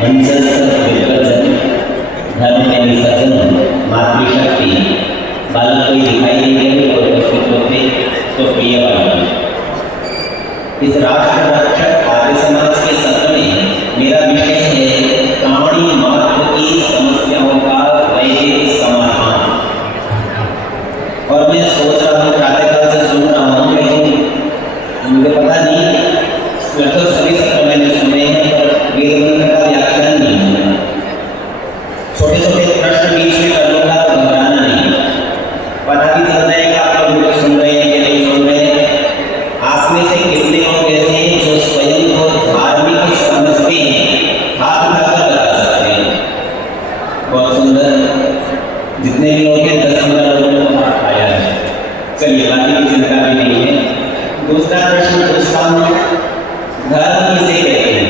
मंचस्थ विसर्जन, धर्म में विसर्जन, मातृशक्ति, बालक कोई दिखाई नहीं दे और उपस्थित होते तो प्रिय वाली। इस राष्ट्र रक्षक आर्य समाज के सत्र में मेरा विषय है प्राणी मात्र की समस्याओं का वैदिक समाधान। और मैं सोच रहा हूँ, प्रातःकाल से सुन रहा हूँ, लेकिन मुझे पता नहीं, लगभग सभी सत्र मैंने सुने हैं पर वेद मंत्र का व्याख्यान नहीं सुना। छोटे छोटे प्रश्न बीच में कर लूंगा तो घबराना नहीं, पता भी चल जाएगा आप लोग मुझे सुन रहे हैं या नहीं सुन रहे हैं। आप में से कितने लोग ऐसे हैं जो स्वयं को धार्मिक समझते हैं, हाथ उठाकर बता सकते हैं। बहुत सुंदर, जितने भी लोग हैं 10-15 लोगों को हाथ आया है। चलिए, बाकी की चिंता भी नहीं है। दूसरा प्रश्न पूछता हूँ, धर्म किसे कहते हैं?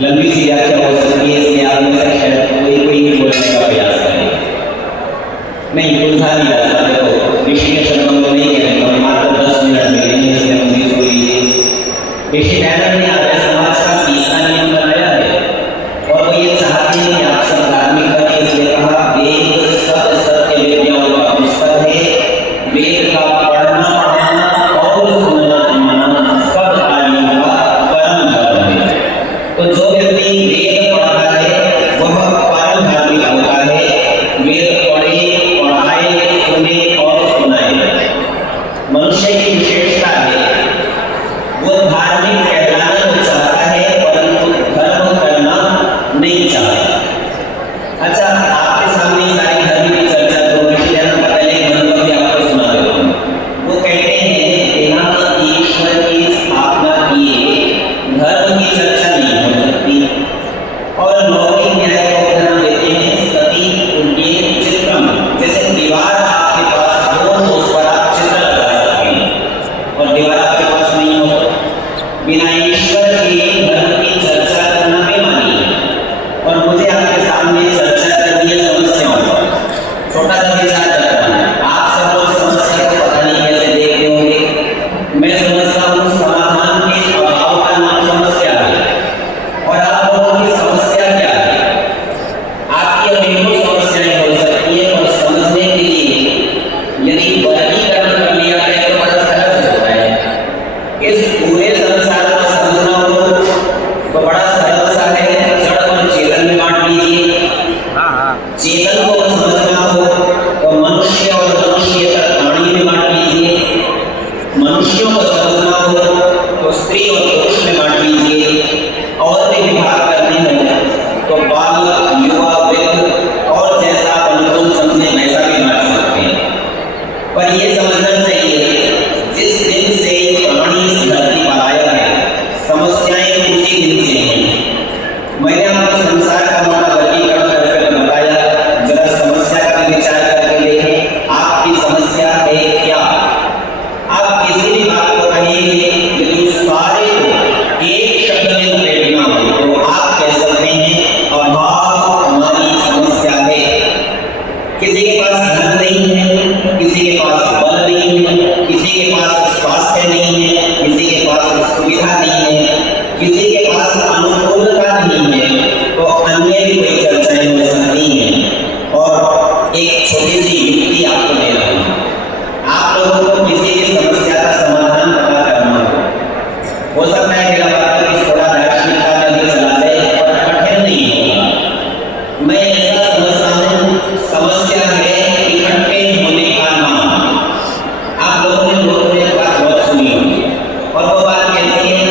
लंबी सी व्याख्या हो सकती है, इसलिए आप में से शायद कोई बोलने का प्रयास करें। नहीं, उलझा नहीं जाता। देखो, ऋषि के शब्दों में नहीं कहते, हमें मात्र 10 मिनट मिलेंगे, इसलिए हम चीज को लीजिए। ऋषि नारायण ने आर्य समाज का तीसरा नियम बनाया है और वो ये चाहते हैं कि आप सब धार्मिक बने, इसलिए कहा वेद सब सत्य विद्याओं का पुस्तक है। वेद का पढ़ना पढ़ाना और सुनना सुनाना सब आर्यों का परम धर्म है। तो जो व्यक्ति वेद पढ़ता है वह परम धार्मिक होता है। वेद पढ़े, पढ़ाए, सुने और सुनाए। मनुष्य की विशेषता है, वो धार्मिक कहलाना तो चाहता है परंतु धर्म करना नहीं चाहता। अच्छा, आपके सामने सारी धर्म की चर्चा तो ऋषि पहले मंत्र भी आपको सुना देता हूँ। वो कहते हैं बिना ईश्वर की स्थापना किए धर्म की चर्चा नहीं हो सकती। और लौकिक न्याय को उदाहरण देते हैं सती उनके चित्रम, जैसे दीवार आपके पास हो तो उस पर आप चित्र लगा सकते हैं, और दीवार आपके पास नहीं हो बिना ईश्वर के धर्म की चर्चा करना बेमानी है। और मुझे आपके सामने चर्चा करनी है समस्याओं पर। छोटा सा विचार करना है। आप सब लोग समस्या को पता नहीं कैसे देखते होंगे। मैं समझता हूँ समाधान के अभाव का नाम समस्या है। और आप लोगों की समस्या क्या है? आपकी अनेकों समस्याएं हो सकती है और समझने के लिए यदि वर्गीकरण कर लिया जाए तो बड़ा सहज होता है। इस पूरे संसार को समझना हो तो बड़ा सरल सा है, जड़ और चेतन में बांट लीजिए। चेतन को समझना हो तो मनुष्य और मनुष्येतर प्राणी में बांट लीजिए। मनुष्यों को समझना हो तो स्त्री और पुरुष में बांट लीजिए। और भी विभाग करने हो तो बाल, युवा, वृद्ध और जैसा अनुकूल समझे वैसा भी बांट सकते हैं। पर ये समझना चाहिए, जिस दिन से प्राणी इस धरती पर आया है समस्याएं उसी दिन से हैं। मैंने आपको संसार का मोटा वर्गीकरण करके बताया। जरा समस्या का विचार करके देखें, आपकी समस्या है क्या? आप किसी भी बात को कहेंगे यदि उस सारे को एक शब्द में लपेटना हो तो आप कह सकते हैं अभाव हमारी समस्या है। किसी के पास धन नहीं है, किसी के पास बल नहीं है, किसी के पास स्वास्थ्य नहीं है, किसी के पास सुविधा नहीं है, किसी के पास अनुकूलता नहीं है, तो अन्य भी कोई चर्चाएं हो सकती हैं। और एक छोटी सी युक्ति आपको दे रहा हूँ। आप लोगों को किसी भी समस्या का समाधान पता करना हो सकता है मेरा बात कि थोड़ा दार्शनिकता में भी चला जाए और कठिन नहीं होगा। मैं ऐसा समझता हूँ, समस्या है इकट्ठे होने का नाम। आप लोगों ने लोगों ने बात बहुत सुनी होगी और वो बात कहती है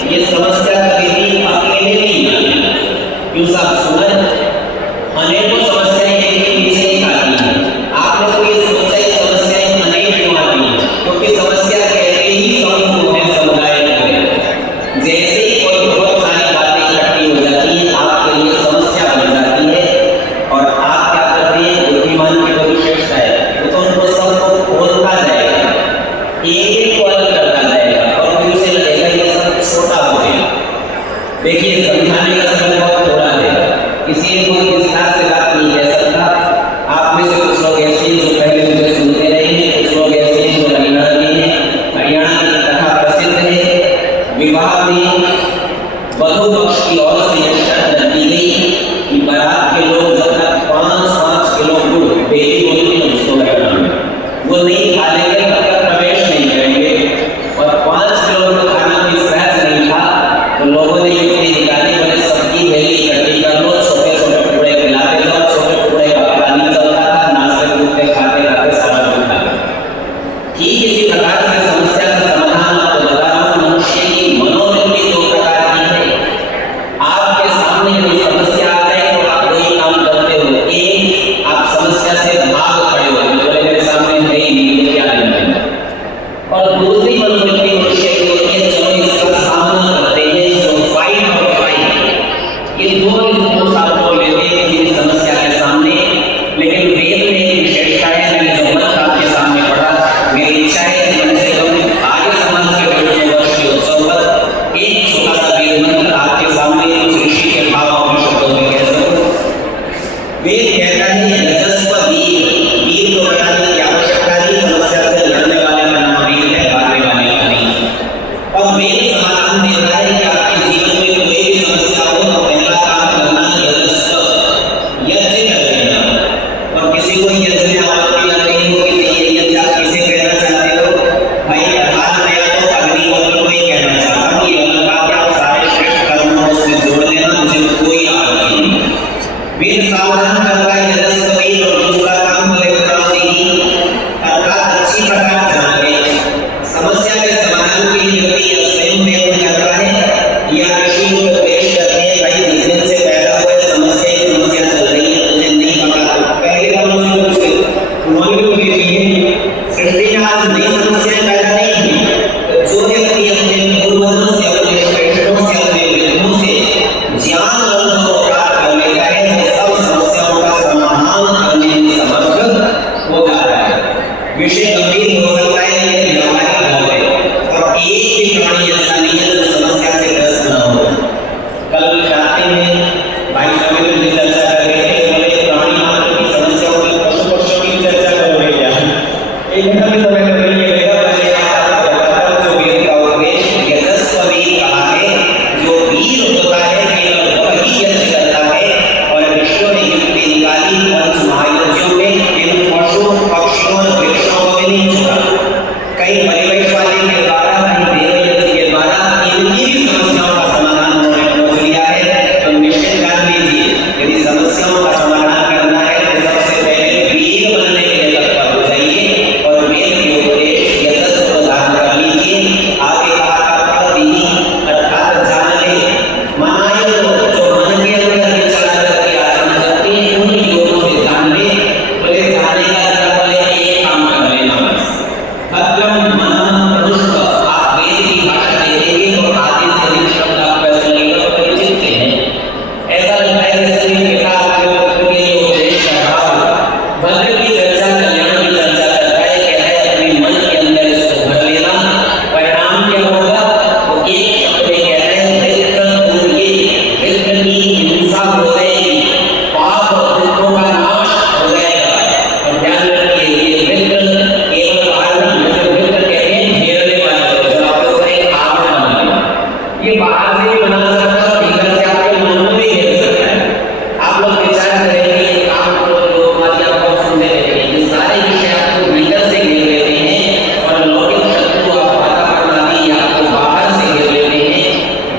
कि ये समस्या कभी भी अकेले नहीं आती। क्यों साहब सुना, अनेकों समस्याएं एक के पीछे एक आती हैं। आप लोग को ये सोचा ये समस्याएं अनेक क्यों आती हैं? क्योंकि समस्या कहते ही समूह है, समुदाय है। जैसे ही कोई बहुत सारी बातें इकट्ठी हो जाती है आपके लिए समस्या बन जाती है। और आप क्या करते हैं, बुद्धिमान की कोई विशेषता है तो उनको सबको खोलता जाएगा, एक को अलग करता जाएगा और फिर उसे लगेगा ये सब छोटा हो गया। देखिए, समझाने का समय बहुत थोड़ा है, इसीलिए कोई विस्तार से बात नहीं कह सकता। आप में से कुछ लोग ऐसे हैं जो पहले मुझे सुनते रहे हैं, कुछ लोग ऐसे हैं जो हरियाणा के हैं। हरियाणा की कथा प्रसिद्ध है, विवाह में वधु पक्ष की ओर से यह शर्त रखी गई कि बारात के लोग जब तक 5-5 किलो गुड़ डेली बोलते हैं उसको रखना, वो नहीं खा लेंगे तब तक प्रवेश नहीं करेंगे। और 5 किलो गुड़ खाना कोई सहज नहीं था, तो लोगों ने युक्ति निकाली, बोले सबकी थैली इकट्ठी कर लो, छोटे छोटे टुकड़े खिलाते जाओ, छोटे टुकड़े का पानी चलता था, नाश्ते कूदते खाते खाते सारा दिन खाते। ठीक इसी प्रकार से समस्या का समाधान आपको बता रहा हूं। मनुष्य की मनोवृत्ति 2 प्रकार की है। आपके सामने कोई समस्या आ जाए तो आप वही काम करते हो। एक, आप समस्या से भाग खड़े हो, बोले मेरे सामने है ही नहीं, क्या लेना। और दूसरी मनोवृत्ति मनुष्य की होती है, चलो इसका सामना करते हैं, इसको फाइट और फाइट। ये दो रिस्पॉन्स आपको लेते हैं किसी समस्या के सामने। लेकिन वेद में एक विशेषता है, मैंने जो मत आपके सामने पढ़ा, मेरी इच्छा है कि कम से कम आर्य समाज के 150 वर्ष के उत्सव पर एक छोटा सा वेद मंत्र आपके सामने उस ऋषि के भाव और शब्दों में कह सकूं। वेद कहता है रजस्व वीर, वीर को बताने की आवश्यकता नहीं, समस्या से लड़ने वाले का नाम वीर है, भागने वाले का नहीं। और वेद समाधान देता है कि आपके जीवन में कोई भी समस्या हो तो पहला काम करना है रजस्व, यज्ञ कर लेना। और किसी को यज्ञ में आपत्ति न कही हो, किसी यज्ञ आप किसे कहना चाहते हो, भाई प्रधान में तो अग्निहोत्र को ही कहना चाहता हूँ, ये अलग बात है, आप सारे श्रेष्ठ कर्मों को उसमें जोड़ लेना, मुझे कोई आपत्ति नहीं। वेद सावधान करता है रजस्व वीर। और दूसरा काम बलिदानी, अर्थात अच्छी प्रकार जान ले समस्या के समाधान के लिए व्यक्ति स्वयं प्रयत्न करता है या ऋषि को उपदेश करते हैं, भाई जिस दिन से पैदा हुए समस्या चल रही है, तुझे नहीं पता, पहले वालों से पूछे, उन्होंने भी देखिए सृष्टि में आज नई समस्याएं पैदा नहीं हुई। तो जो व्यक्ति अपने पूर्वजों से, अपने श्रेष्ठों से, अपने वृद्धों से ज्ञान अनुभव को प्राप्त कर लेता है, वो सब समस्याओं का समाधान करने में समर्थ हो जाता है। विषय गंभीर हो सकता है लेकिन व्यवहारिक हो गए। और एक भी प्राणी ऐसा नहीं है जो समस्या से ग्रस्त न हो। कल रात में भाई समिति में चर्चा कर रहे थे, बोले प्राणी मात्र की समस्याओं की पशु पक्षियों की चर्चा करोगे क्या? एक घंटा भी समय लग रही है, जो वेद का उपदेश यजस्व वीर कहा है, जो वीर होता है केवल वही यज्ञ करता है। और ऋषियों ने युक्ति निकाली, पंच महायज्ञों में इन पशु पक्षियों और वृक्षों को भी नहीं छुआ। कहीं परिवेशवादी के द्वारा, कहीं देवयज्ञ के द्वारा इनकी भी समस्याओं का समाधान उन्होंने खोज लिया है। तो निश्चित जान लीजिए, यदि समस्याओं का समाधान करना है तो सबसे पहले वीर बनने के लिए तत्पर हो जाइए और वेद के उपदेश यजस्व को धारण कर लीजिए। आगे कहा था पढ़ी, अर्थात जान ले, मनाए लो, जो मन के अंदर विचार करके आचरण करते हैं उन योगों से जान ले। बोले जाने का मतलब बोले एक काम कर लेना बस। भद्रम मनम मनुष्य, आप वेद की भाषा देखेंगे तो आदि से अधिक शब्द आपको ऐसे लगेगा परिचित से है, ऐसा लगता है जैसे कि पिता आपके पुत्र के लिए उपदेश कर रहा हो। भद्र की चर्चा कल्याण की चर्चा करता है, कहता है अपने मन के अंदर इसको भर लेना। परिणाम क्या होगा? वो एक शब्द में कहते हैं वृत्र तुर्ये, वृत्र की हिंसा हो जाएगी, पाप और दुखों का नाश हो जाएगा। और ध्यान रखिए ये वृत्र केवल बाहर नहीं, जैसे वृत्र कहते हैं घेरने वाले, जो आपके ऊपर एक आवरण बना, ये बाहर से भी बना सकता है, भीतर से आपके मन को भी घेर सकता है। आप लोग विचार करेंगे, ये काम को लोग आज आप बहुत सुनते रहेंगे, ये सारे विषय आपको भीतर से घेर लेते हैं और लौकिक शत्रु आप वातावरण आदि आपको बाहर से घेर लेते हैं।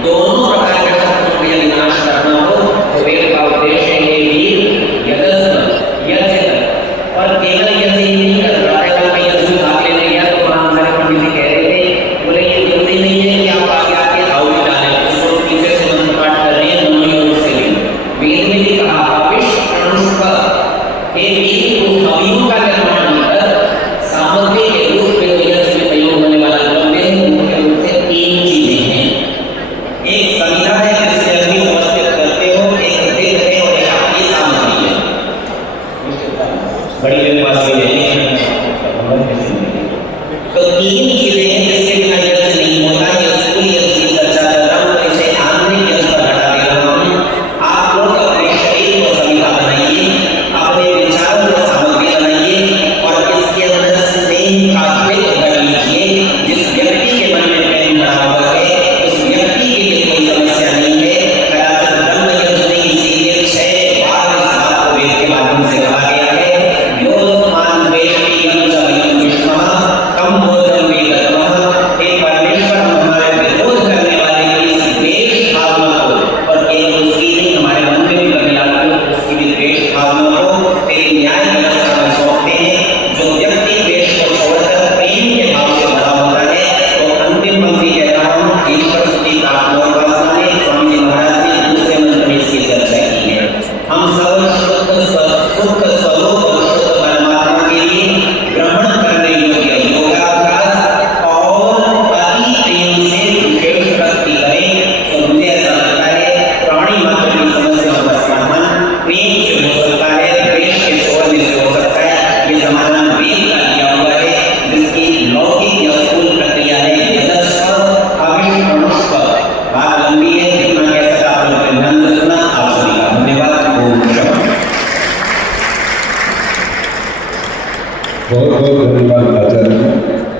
दोनों प्रकार के शत्रुओं का यदि नाश करना हो तो वेद का उपदेश है हे वीर यजस्व, यज्ञ कर। और केवल यज्ञ ही नहीं कर रहा है, मैं यज्ञ में भाग लेने गया तो वहां हमारे पंडित जी कह रहे थे, बोले ये जरूरी नहीं है कि आप आगे आके हाउ भी डालें, बहुत बहुत धन्यवाद आचार्य जी।